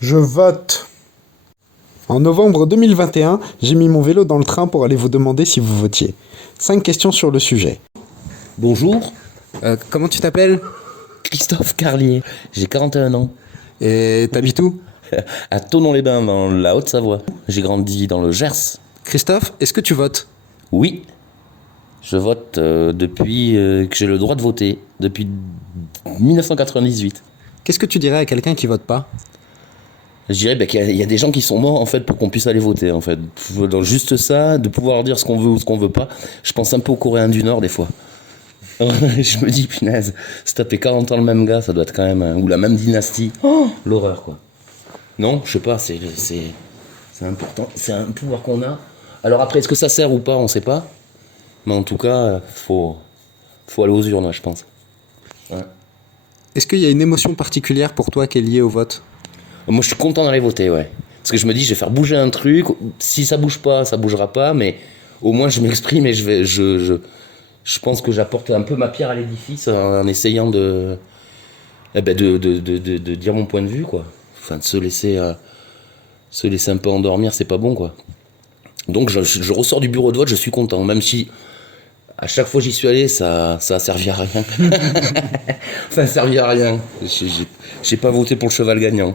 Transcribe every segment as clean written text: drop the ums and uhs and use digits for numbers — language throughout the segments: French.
Je vote. En novembre 2021, j'ai mis mon vélo dans le train pour aller vous demander si vous votiez. 5 questions sur le sujet. Bonjour, Comment tu t'appelles? Christophe Carlier, j'ai 41 ans, Et t'habites où? à Thonon-les-Bains dans la Haute-Savoie. J'ai grandi dans le Gers. Christophe, est-ce que tu votes? Oui, je vote depuis que j'ai le droit de voter, depuis 1998. Qu'est-ce que tu dirais à quelqu'un qui vote pas? Je dirais qu'il y a des gens qui sont morts en fait pour qu'on puisse aller voter en fait. Dans juste ça, de pouvoir dire ce qu'on veut ou ce qu'on veut pas, je pense un peu aux Coréens du Nord des fois. Je me dis, punaise, se taper 40 ans le même gars, ça doit être quand même... ou la même dynastie. Oh, l'horreur quoi. Non, je sais pas, c'est important, c'est un pouvoir qu'on a. Alors après, est-ce que ça sert ou pas, on sait pas. Mais en tout cas, faut aller aux urnes, je pense. Ouais. Est-ce qu'il y a une émotion particulière pour toi qui est liée au vote? Moi, je suis content d'aller voter, ouais. Parce que je me dis, je vais faire bouger un truc. Si ça bouge pas, ça bougera pas, mais au moins je m'exprime et je pense que j'apporte un peu ma pierre à l'édifice en essayant de dire mon point de vue, quoi. Enfin, de se laisser un peu endormir, c'est pas bon, quoi. Donc je ressors du bureau de vote, je suis content, même si à chaque fois j'y suis allé, ça a servi à rien. Ça a servi à rien. J'ai pas voté pour le cheval gagnant.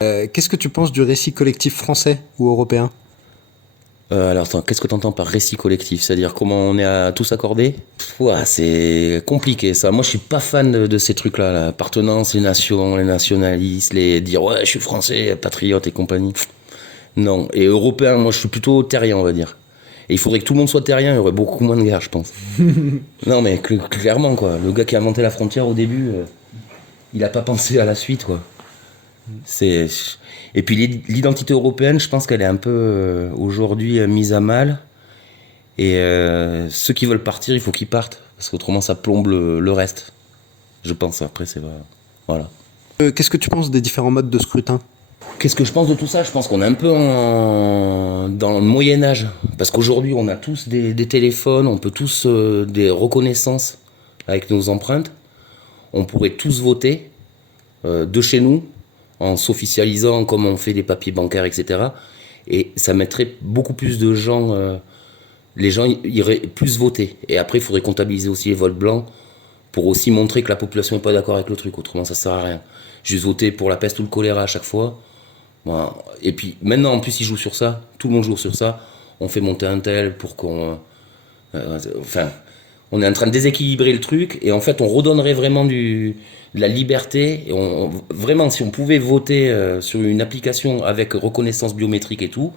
Qu'est-ce que tu penses du récit collectif français ou européen? Alors attends, qu'est-ce que tu entends par récit collectif? C'est-à-dire comment on est à tous accordés? Ouah, c'est compliqué ça. Moi je suis pas fan de ces trucs-là, l'appartenance, les nations, les nationalistes, les dire ouais je suis français, patriote et compagnie. Non. Et européen, moi je suis plutôt terrien on va dire. Et il faudrait que tout le monde soit terrien, il y aurait beaucoup moins de guerre je pense. Non mais clairement quoi, le gars qui a inventé la frontière au début, il a pas pensé à la suite quoi. C'est... Et puis l'identité européenne, je pense qu'elle est un peu aujourd'hui mise à mal. Et ceux qui veulent partir, il faut qu'ils partent. Parce qu'autrement, ça plombe le reste. Je pense, après, c'est vrai. Voilà. Qu'est-ce que tu penses des différents modes de scrutin? Qu'est-ce que je pense de tout ça? Je pense qu'on est un peu dans le Moyen-Âge. Parce qu'aujourd'hui, on a tous des téléphones, on peut tous des reconnaissances avec nos empreintes. On pourrait tous voter de chez nous, en s'officialisant comme on fait des papiers bancaires, etc. Et ça mettrait beaucoup plus de gens, les gens iraient plus voter. Et après, il faudrait comptabiliser aussi les votes blancs pour aussi montrer que la population n'est pas d'accord avec le truc. Autrement, ça sert à rien. Juste voter pour la peste ou le choléra à chaque fois. Bon. Et puis maintenant, en plus, ils jouent sur ça. Tout le monde joue sur ça. On fait monter un tel pour qu'on... enfin, on est en train de déséquilibrer le truc et en fait on redonnerait vraiment de la liberté et vraiment si on pouvait voter sur une application avec reconnaissance biométrique et tout,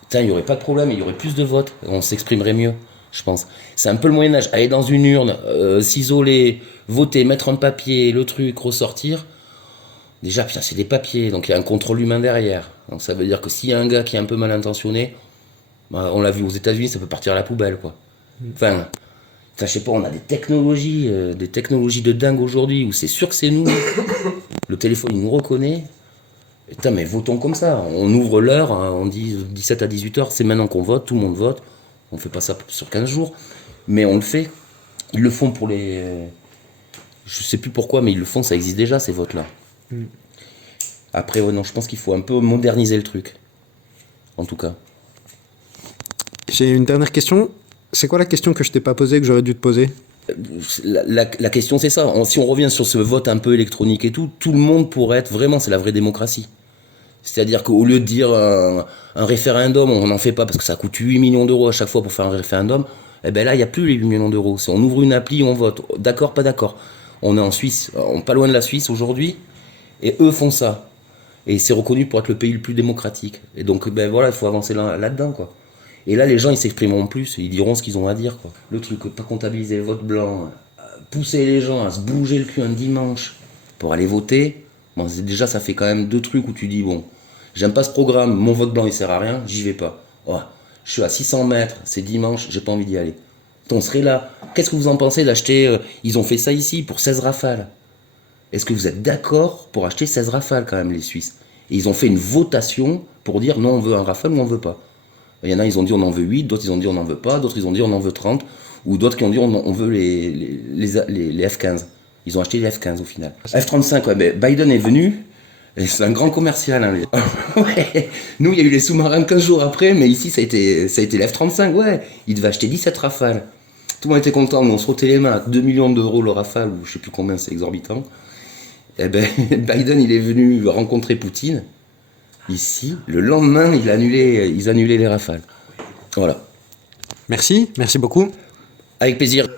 putain, il n'y aurait pas de problème, il y aurait plus de votes, on s'exprimerait mieux, je pense. C'est un peu le Moyen-Âge, aller dans une urne, s'isoler, voter, mettre un papier, le truc, ressortir. Déjà, putain, c'est des papiers, donc il y a un contrôle humain derrière. Donc ça veut dire que s'il y a un gars qui est un peu mal intentionné, bah, on l'a vu aux États-Unis, ça peut partir à la poubelle, quoi. Enfin, je sais pas, on a des technologies de dingue aujourd'hui où c'est sûr que c'est nous. Le téléphone, il nous reconnaît. Putain, mais votons comme ça. On ouvre l'heure, hein, on dit 17 à 18 heures, c'est maintenant qu'on vote, tout le monde vote. On fait pas ça sur 15 jours, mais on le fait. Ils le font pour les... Je sais plus pourquoi, mais ils le font, ça existe déjà, ces votes-là. Après, ouais, non, je pense qu'il faut un peu moderniser le truc. En tout cas. J'ai une dernière question. C'est quoi la question que je t'ai pas posée que j'aurais dû te poser? La question c'est ça, si on revient sur ce vote un peu électronique et tout le monde pourrait être vraiment, c'est la vraie démocratie. C'est-à-dire qu'au lieu de dire un référendum, on n'en fait pas parce que ça coûte 8 millions d'euros à chaque fois pour faire un référendum, eh ben là il n'y a plus les 8 millions d'euros. On ouvre une appli, on vote, d'accord, pas d'accord. On est en Suisse, pas loin de la Suisse aujourd'hui, et eux font ça. Et c'est reconnu pour être le pays le plus démocratique. Et donc ben voilà, il faut avancer là-dedans quoi. Et là, les gens, ils s'exprimeront plus, ils diront ce qu'ils ont à dire, quoi. Le truc, pas comptabiliser le vote blanc, pousser les gens à se bouger le cul un dimanche pour aller voter, bon, déjà, ça fait quand même deux trucs où tu dis, bon, j'aime pas ce programme, mon vote blanc, il sert à rien, j'y vais pas. Oh, je suis à 600 mètres, c'est dimanche, j'ai pas envie d'y aller. On serait là. Qu'est-ce que vous en pensez d'acheter, ils ont fait ça ici pour 16 rafales. Est-ce que vous êtes d'accord pour acheter 16 rafales, quand même, les Suisses? Et ils ont fait une votation pour dire, non, on veut un rafale ou on veut pas. Il y en a, ils ont dit on en veut 8, d'autres ils ont dit on n'en veut pas, d'autres ils ont dit on en veut 30, ou d'autres qui ont dit on veut les F-15. Ils ont acheté les F-15 au final. F-35, ouais, mais Biden est venu, Et c'est un grand commercial, hein, lui. Ouais. Nous, il y a eu les sous-marins 15 jours après, mais ici, ça a été l'F-35, ouais. Il devait acheter 17 Rafales. Tout le monde était content, on se frottait les mains à 2 millions d'euros le Rafale, ou je sais plus combien, c'est exorbitant. Eh ben, Biden, il est venu rencontrer Poutine, ici. Le lendemain, ils annulaient les Rafales. Voilà. Merci beaucoup. Avec plaisir.